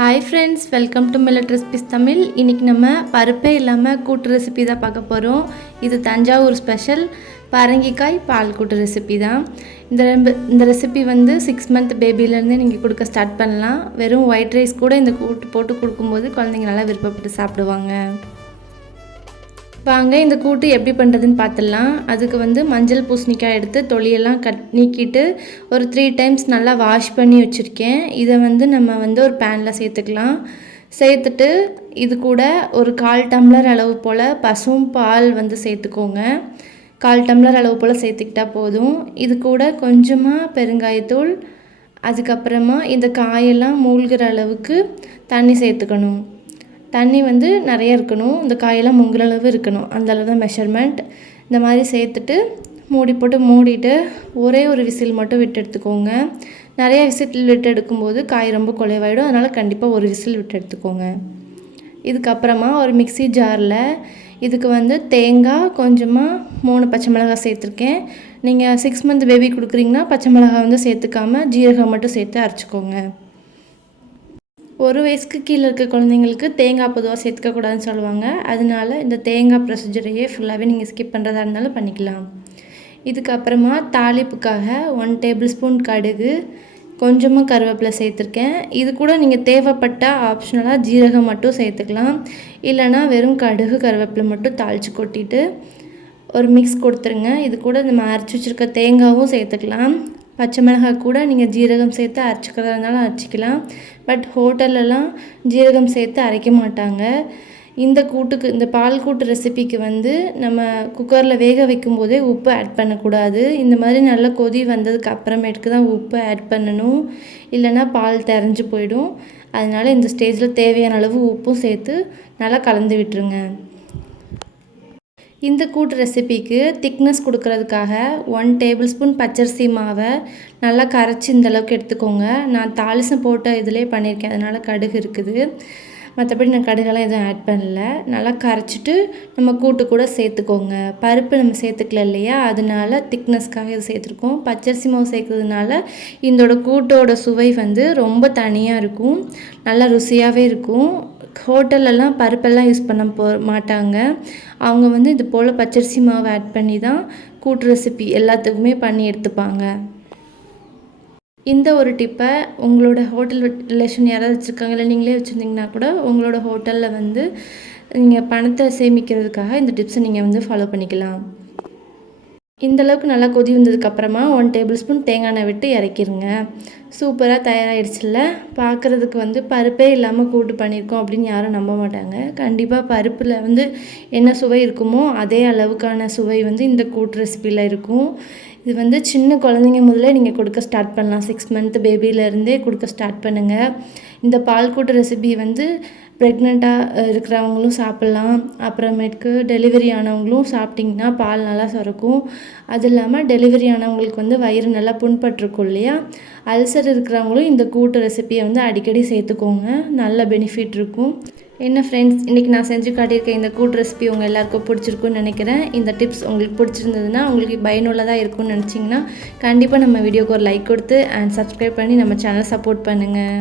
Hi friends, welcome to millet recipes Tamil. இன்றைக்கி நம்ம பருப்பே இல்லாமல் கூட்டு ரெசிபி தான் பார்க்க போகிறோம். இது தஞ்சாவூர் ஸ்பெஷல் பரங்கிக்காய் பால் கூட்டு ரெசிபி தான். இந்த ரெசிபி வந்து 6 மந்த் பேபிலேருந்தே நீங்கள் கொடுக்க ஸ்டார்ட் பண்ணலாம். வெறும் ஒயிட் ரைஸ் கூட இந்த கூட்டு போட்டு கொடுக்கும்போது குழந்தைங்க நல்லா விருப்பப்பட்டு சாப்பிடுவாங்க. வாங்க இந்த கூட்டு எப்படி பண்ணுறதுன்னு பார்த்துடலாம். அதுக்கு வந்து மஞ்சள் பூசணிக்காய் எடுத்து தொலியெல்லாம் நீக்கிட்டு ஒரு 3 டைம்ஸ் நல்லா வாஷ் பண்ணி வச்சுருக்கேன். இதை வந்து நம்ம வந்து ஒரு பேனில் சேர்த்துக்கலாம். சேர்த்துட்டு இது கூட ஒரு 1/4 டம்ளர் அளவு போல் பசும் பால் வந்து சேர்த்துக்கோங்க. 1/4 டம்ளர் அளவு போல் சேர்த்துக்கிட்டால் போதும். இது கூட கொஞ்சமாக பெருங்காயத்தூள், அதுக்கப்புறமா இந்த காயெல்லாம் மூழ்கிற அளவுக்கு தண்ணி சேர்த்துக்கணும். தண்ணி வந்து நிறைய இருக்கணும், இந்த காயெல்லாம் முங்குற அளவு இருக்கணும், அந்தளவு தான் மெஷர்மெண்ட். இந்த மாதிரி சேர்த்துட்டு மூடிட்டு ஒரே ஒரு விசில் மட்டும் விட்டு எடுத்துக்கோங்க. நிறைய விசில் விட்டு எடுக்கும்போது காய் ரொம்ப குலைவாயிடும், அதனால் கண்டிப்பாக ஒரு விசில் விட்டு எடுத்துக்கோங்க. இதுக்கப்புறமா ஒரு மிக்ஸி ஜாரில் இதுக்கு வந்து தேங்காய், கொஞ்சமாக 3 பச்சை மிளகாய் சேர்த்துருக்கேன். நீங்கள் 6 மந்த் பேபி கொடுக்குறீங்கன்னா பச்சை மிளகாய் வந்து சேர்த்துக்காமல் ஜீரகம் மட்டும் சேர்த்து அரைச்சிக்கோங்க. 1 வயசுக்கு கீழே இருக்க குழந்தைங்களுக்கு தேங்காய் பொதுவாக சேர்த்துக்கக்கூடாதுன்னு சொல்லுவாங்க. அதனால இந்த தேங்காய் ப்ரொசீஜரையே ஃபுல்லாகவே நீங்கள் ஸ்கிப் பண்ணுறதா இருந்தாலும் பண்ணிக்கலாம். இதுக்கப்புறமா தாளிப்புக்காக 1 டேபிள் ஸ்பூன் கடுகு, கொஞ்சமாக கருவேப்பிலை சேர்த்துருக்கேன். இது கூட நீங்கள் தேவைப்பட்டால் ஆப்ஷனலாக ஜீரகம் மட்டும் சேர்த்துக்கலாம். இல்லைனா வெறும் கடுகு கருவேப்பிலை மட்டும் தாளித்து கொட்டிட்டு ஒரு மிக்ஸ் கொடுத்துருங்க. இது கூட நம்ம அரைச்சி வச்சுருக்க தேங்காயும் சேர்த்துக்கலாம். பச்சை மிளகாய் கூட நீங்கள் ஜீரகம் சேர்த்து அரைச்சிக்கிறதா இருந்தாலும் அரைச்சிக்கலாம். பட் ஹோட்டல்லலாம் ஜீரகம் சேர்த்து அரைக்க மாட்டாங்க. இந்த பால் கூட்டு ரெசிபிக்கு வந்து நம்ம குக்கரில் வேக வைக்கும் போதே உப்பு ஆட் பண்ணக்கூடாது. இந்த மாதிரி நல்லா கொதி வந்ததுக்கு அப்புறமேட்டுக்கு தான் உப்பு ஆட் பண்ணணும், இல்லைனா பால் தெரிஞ்சு போயிடும். அதனால் இந்த ஸ்டேஜில் தேவையான அளவு உப்பும் சேர்த்து நல்லா கலந்து விட்டுருங்க. இந்த கூட்டு ரெசிபிக்கு திக்னஸ் கொடுக்கறதுக்காக 1 டேபிள் ஸ்பூன் பச்சரிசி மாவை நல்லா கரைச்சி இந்தளவுக்கு எடுத்துக்கோங்க. நான் தாளிசம் போட்ட இதிலே பண்ணியிருக்கேன், அதனால் கடுகு இருக்குது. மற்றபடி நான் கடுகெல்லாம் எதுவும் ஆட் பண்ணல. நல்லா கரைச்சிட்டு நம்ம கூட்டு கூட சேர்த்துக்கோங்க. பருப்பு நம்ம சேர்த்துக்கல இல்லையா, அதனால திக்னஸ்க்காக இது சேர்த்துருக்கோம். பச்சரிசி மாவு சேர்க்கறதுனால இதோட கூட்டோட சுவை வந்து ரொம்ப தனியாக இருக்கும், நல்லா ருசியாகவே இருக்கும். ஹோட்டல்லலாம் பருப்பெல்லாம் யூஸ் பண்ண மாட்டாங்க. அவங்க வந்து இது போல் பச்சரிசி மாவு ஆட் பண்ணி தான் கூட்டு ரெசிபி எல்லாத்துக்குமே பண்ணி எடுத்துப்பாங்க. இந்த ஒரு டிப்பை உங்களோட ஹோட்டல் ரிலேஷன் யாராவது வச்சுருக்காங்க, இல்லை நீங்களே வச்சுருந்தீங்கன்னா கூட உங்களோட ஹோட்டலில் வந்து நீங்கள் பணத்தை சேமிக்கிறதுக்காக இந்த டிப்ஸை நீங்கள் வந்து ஃபாலோ பண்ணிக்கலாம். இந்தளவுக்கு நல்லா கொதி வந்ததுக்கப்புறமா 1 டேபிள் ஸ்பூன் தேங்காய் எண்ணெய் விட்டு இறக்கிருங்க. சூப்பராக தயாராகிடுச்சுல்ல. பார்க்குறதுக்கு வந்து பருப்பே இல்லாமல் கூட்டு பண்ணியிருக்கோம் அப்படின்னு யாரும் நம்ப மாட்டாங்க. கண்டிப்பாக பருப்பில் வந்து என்ன சுவை இருக்குமோ அதே அளவுக்கான சுவை வந்து இந்த கூட்டு ரெசிபியில் இருக்கும். இது வந்து சின்ன குழந்தைங்க முதல்ல நீங்கள் கொடுக்க ஸ்டார்ட் பண்ணலாம். 6 மந்த் பேபியிலேருந்தே கொடுக்க ஸ்டார்ட் பண்ணுங்கள். இந்த பால் கூட்டு ரெசிபி வந்து ப்ரெக்னெண்ட்டாக இருக்கிறவங்களும் சாப்பிட்லாம். அப்புறமேட்டுக்கு டெலிவரி ஆனவங்களும் சாப்பிட்டிங்கன்னா பால் நல்லா சுரக்கும். அது இல்லாமல் டெலிவரி ஆனவங்களுக்கு வந்து வயிறு நல்லா புண்பட்டிருக்கும் இல்லையா, அல்சர் இருக்கிறவங்களும் இந்த கூட்டு ரெசிபியை வந்து அடிக்கடி சேர்த்துக்கோங்க, நல்ல பெனிஃபிட் இருக்கும். என்ன ஃப்ரெண்ட்ஸ், இன்றைக்கி நான் செஞ்சு காட்டியிருக்கேன் இந்த கூட்டு ரெசிபி உங்கள் எல்லாருக்கும் பிடிச்சிருக்குன்னு நினைக்கிறேன். இந்த டிப்ஸ் உங்களுக்கு பிடிச்சிருந்ததுன்னா, உங்களுக்கு பயனுள்ளதாக இருக்கும்னு நினச்சிங்கன்னா கண்டிப்பாக நம்ம வீடியோக்கு ஒரு லைக் கொடுத்து அண்ட் சப்ஸ்கிரைப் பண்ணி நம்ம சேனலை சப்போர்ட் பண்ணுங்கள்.